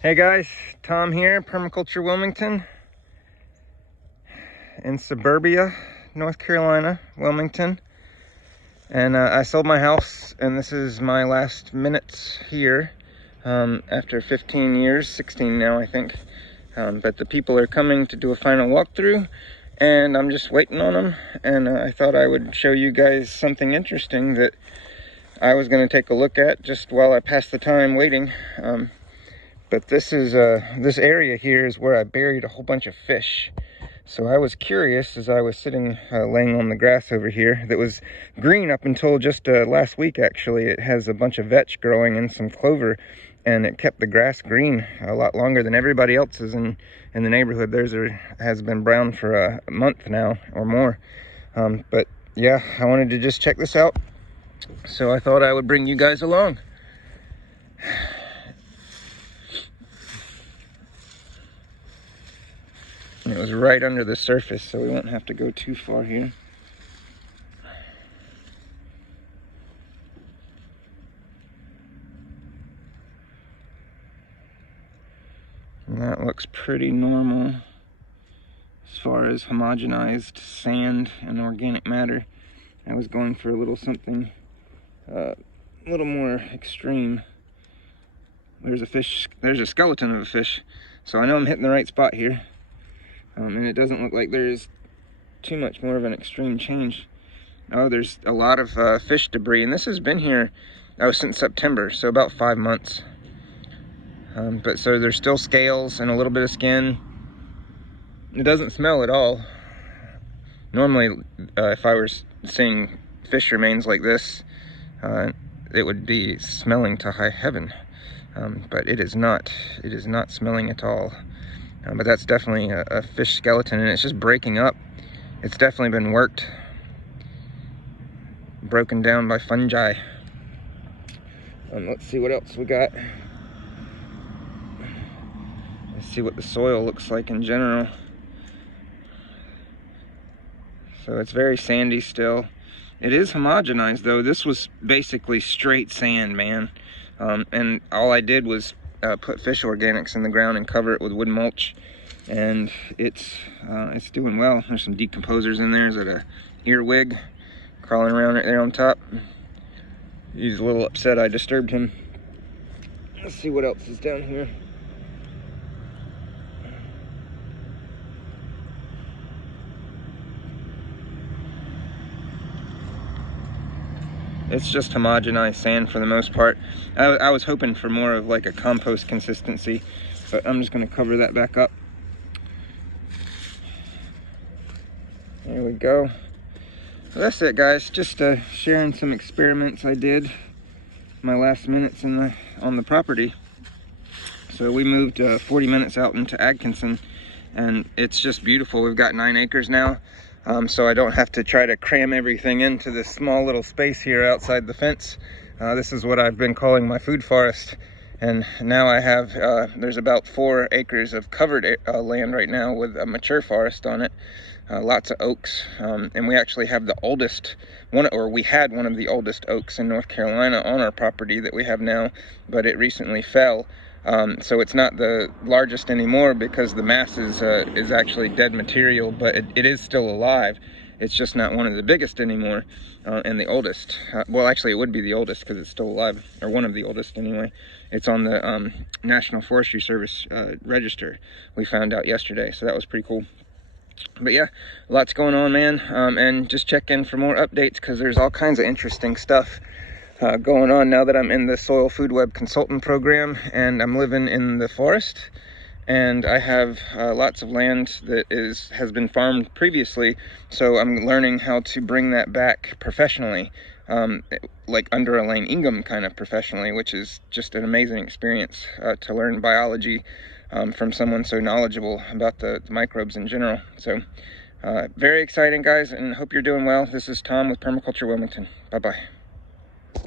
Hey guys, Tom here, Permaculture Wilmington in suburbia, North Carolina, Wilmington. And I sold my house, and this is my last minutes here after 15 years, 16 now I think. But the people are coming to do a final walkthrough, and I'm just waiting on them. And I thought I would show you guys something interesting that I was going to take a look at just while I pass the time waiting. But this is this area here is where I buried a whole bunch of fish. So I was curious as I was sitting laying on the grass over here that was green up until just last week. Actually, it has a bunch of vetch growing and some clover, and it kept the grass green a lot longer than everybody else's in the neighborhood. Theirs has been brown for a month now or more. But yeah, I wanted to just check this out, so I thought I would bring you guys along. And it was right under the surface, so we won't have to go too far here. And that looks pretty normal as far as homogenized sand and organic matter. I was going for a little something a little more extreme. There's a fish, there's a skeleton of a fish, so I know I'm hitting the right spot here. And it doesn't look like there's too much more of an extreme change. Oh, there's a lot of fish debris, and this has been here since September, so about 5 months. But so there's still scales and a little bit of skin. It doesn't smell at all. Normally, if I were seeing fish remains like this, it would be smelling to high heaven. But it is not. It is not smelling at all. But that's definitely a fish skeleton, and it's just breaking up. It's definitely been worked, broken down by fungi. Let's see what else we got. Let's see what the soil looks like in general. So it's very sandy still. It is homogenized though. This was basically straight sand, man. And all I did was put fish organics in the ground and cover it with wood mulch, and it's doing well. There's some decomposers in there. There's a earwig crawling around right there on top. He's a little upset I disturbed him. Let's see what else is down here. It's just homogenized sand for the most part. I was hoping for more of like a compost consistency, but I'm just going to cover that back up. There we go. So that's it, guys. Just sharing some experiments I did my last minutes on the property. So we moved 40 minutes out into Atkinson, and it's just beautiful. We've got 9 acres now. So I don't have to try to cram everything into this small little space here outside the fence. This is what I've been calling my food forest. And now I have, there's about 4 acres of covered land right now with a mature forest on it. Lots of oaks. And we actually have the oldest we had one of the oldest oaks in North Carolina on our property that we have now, but it recently fell. So it's not the largest anymore because the mass is actually dead material, but it is still alive. It's just not one of the biggest anymore, and the oldest. Well, actually, it would be the oldest because it's still alive, or one of the oldest anyway. It's on the National Forestry Service register. We found out yesterday, so that was pretty cool. But yeah, lots going on, man. And just check in for more updates because there's all kinds of interesting stuff going on now that I'm in the Soil Food Web Consultant Program, and I'm living in the forest, and I have lots of land that has been farmed previously, so I'm learning how to bring that back professionally, like under Elaine Ingham kind of professionally, which is just an amazing experience to learn biology from someone so knowledgeable about the microbes in general. So very exciting, guys, and hope you're doing well. This is Tom with Permaculture Wilmington. Bye-bye.